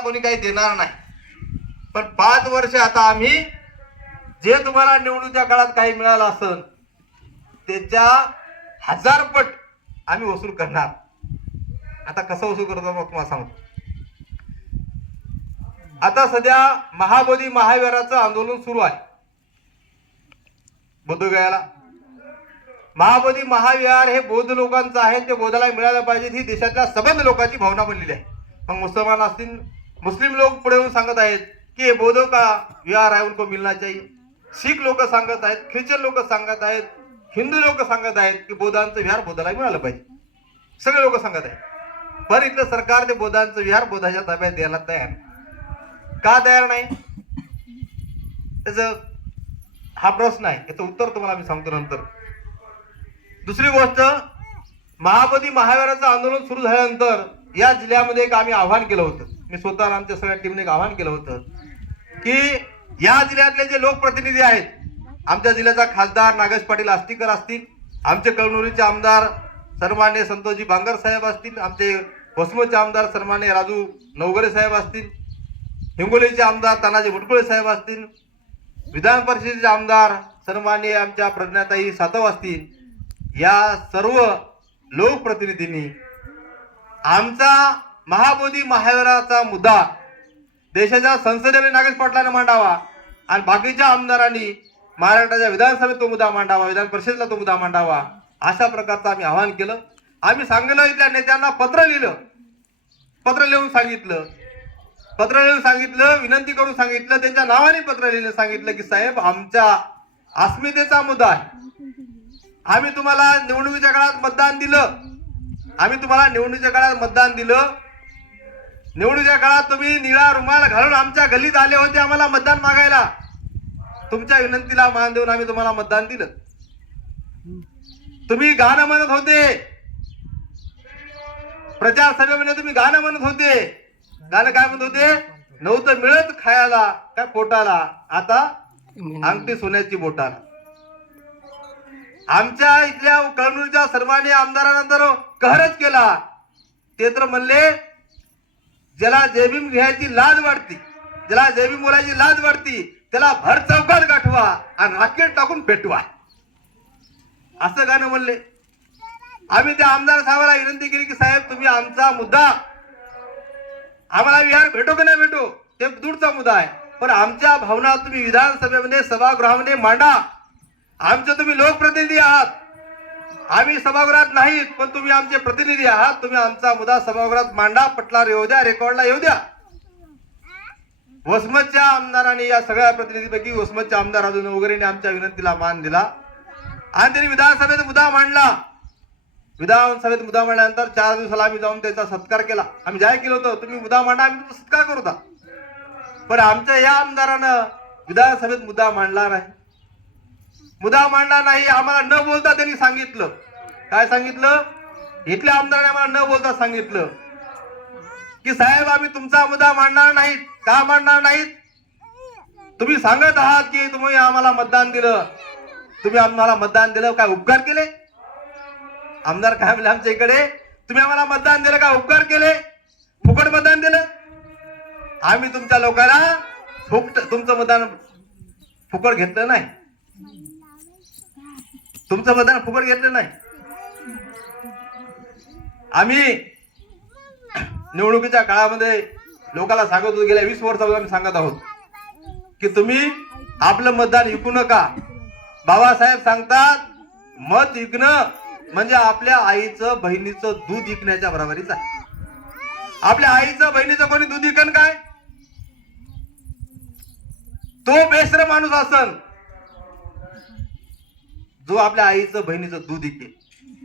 कोणी काही देणार नाही, पण 5 वर्ष आता आम्ही जे तुम्हाला निवडणुकीच्या काळात काही मिळालं असेल त्याच्या 1000 पट आम्ही वसूल करणार. आता कसं वसूल करतो मग तुम्हाला सांगतो. आता सध्या महाबोधी महाविहाराचं आंदोलन सुरू आहे बोधगयाला. महाबोधी महाविहार हे बौद्ध लोकांचं आहे, ते बौद्धाला मिळालं पाहिजे ही देशातल्या सबंध लोकांची भावना बनलेली आहे. मग मुसलमान असतील, मुस्लिम लोक पुढे येऊन सांगत आहेत की हे बौद्ध का विहार आहे उनको मिलना चाहिए. शीख लोक सांगत आहेत, ख्रिश्चन लोक सांगत आहेत, हिंदू लोक सांगत आहेत की बौद्धांचं विहार बौद्धाला मिळालं पाहिजे. सगळे लोक सांगत आहेत. पण इथलं सरकार ते बौद्धांचं विहार बौद्धाच्या ताब्यात द्यायला तयार का तयार नाही, त्याचं हा प्रश्न आहे. याचं उत्तर तुम्हाला मी सांगतो नंतर. दुसरी गोष्ट, महाबोधी महाविहाराचं आंदोलन सुरू झाल्यानंतर या जिल्ह्यामध्ये एक आम्ही आव्हान केलं होतं. मी स्वतः आमच्या सगळ्या टीमने एक आव्हान केलं होतं की या जिल्ह्यातले जे लोकप्रतिनिधी आहेत, आमच्या जिल्ह्याचा खासदार नागेश पाटील आष्टीकर असतील, आमचे कळमनुरीचे आमदार सन्माननीय संतोषजी बांगर साहेब असतील, आमचे वसमतचे आमदार सन्माननीय राजू नवगरे साहेब असतील, हिंगोलीचे आमदार तानाजी मुटकुळे साहेब असतील, विधान परिषदेचे आमदार सन्माननीय आमच्या प्रज्ञाताई सातव असतील, या सर्व लोकप्रतिनिधींनी आमचा महाबोधी महाविहाराचा मुद्दा देशाच्या संसदेने नागेश पाटलांनी मांडावा आणि बाकीच्या आमदारांनी महाराष्ट्राच्या विधानसभेत तो मुद्दा मांडावा, विधान परिषदेला तो मुद्दा मांडावा, अशा प्रकारचं आम्ही आवाहन केलं. आम्ही सांगितलं, इथल्या नेत्यांना पत्र लिहिलं, पत्र लिहून सांगितलं, विनंती करून सांगितलं, त्यांच्या नावाने पत्र लिहिलं, सांगितलं की साहेब आमच्या अस्मितेचा मुद्दा आहे. आम्ही तुम्हाला निवडणुकीच्या काळात मतदान दिलं, निवडणुकीच्या काळात तुम्ही निळा रुमाल घालून आमच्या गल्लीत आले होते आम्हाला मतदान मागायला. तुमच्या विनंतीला मान देऊन आम्ही तुम्हाला मतदान दिलं. तुम्ही गाणं म्हणत होते, प्रचार सभेमध्ये तुम्ही गाणं म्हणत होते. गाणं काय म्हणत होते? नव्हतं मिळत खायला काय पोटाला, आता अंगठी सोन्याची बोटाला. आमच्या इथल्या कळमनुरीच्या सन्माननीय आमदारांना तर कहरच केला. ते तर म्हणले ज्याला जयभीम लिहायची लाज वाटती, ज्याला जयभीम बोलायची लाज वाटती, त्याला भर चौकात गाठवा आणि राकेट टाकून पेटवा, असं गाणं म्हणले. आम्ही त्या आमदार साहेबाला विनंती केली की साहेब तुम्ही आमचा मुद्दा, आम्हाला विहार भेटो की नाही भेटो ते दूरचा मुद्दा आहे, पण आमच्या भावना तुम्ही विधानसभेमध्ये सभागृहामध्ये मांडा. आमचे तुम्ही लोकप्रतिनिधी आहात, आम्ही सभागृहात नाहीत, पण तुम्ही आमचे प्रतिनिधी आहात. तुम्ही आमचा मुद्दा सभागृहात मांडा, पटलावर येऊ द्या, रेकॉर्डला येऊ द्या. वसमतच्या आमदारांनी, या सगळ्या प्रतिनिधीपैकी वसमतचे आमदार राजू नवगरेंनी आमच्या विनंतीला मान दिला आणि त्यांनी विधानसभेत मुद्दा मांडला. विधानसभेत मुद्दा मांडल्यानंतर 4 दिवसाला आम्ही जाऊन त्याचा सत्कार केला. आम्ही जाहीर केलं होतं तुम्ही मुद्दा मांडा, आम्ही तुमचा सत्कार करू होता. पण आमच्या या आमदारानं विधानसभेत मुद्दा मांडला नाही. मुद्दा मांडला नाही, आम्हाला न बोलता त्यांनी सांगितलं. काय सांगितलं? इथल्या आमदाराने आम्हाला न बोलता सांगितलं की साहेब आम्ही तुमचा मुद्दा मांडणार नाहीत. का मांडणार नाहीत? तुम्ही सांगत आहात की तुम्ही आम्हाला मतदान दिलं, तुम्ही आम्हाला मतदान दिलं काय उपकार केले? आमदार काय म्हणले आमच्या इकडे, तुम्ही आम्हाला मतदान दिलं का उपकार केले? फुकट मतदान दिलं? आम्ही तुमच्या लोकांना तुमचं मतदान फुकट घेतलं नाही, तुमचं मतदान फुकट घेतलं नाही. आम्ही निवडणुकीच्या काळामध्ये लोकांना सांगत होतो, गेल्या 20 वर्षापासून आम्ही सांगत आहोत की तुम्ही आपलं मतदान विकू नका. बाबासाहेब सांगतात मत विकणं म्हणजे आपल्या आईचं बहिणीचं दूध विकण्याच्या बरोबरीच आहे. आपल्या आईचं बहिणीचं कोणी दूध विकन काय? तो बेसर माणूस असन जो आपल्या आईचं बहिणीचं दूध विकेल.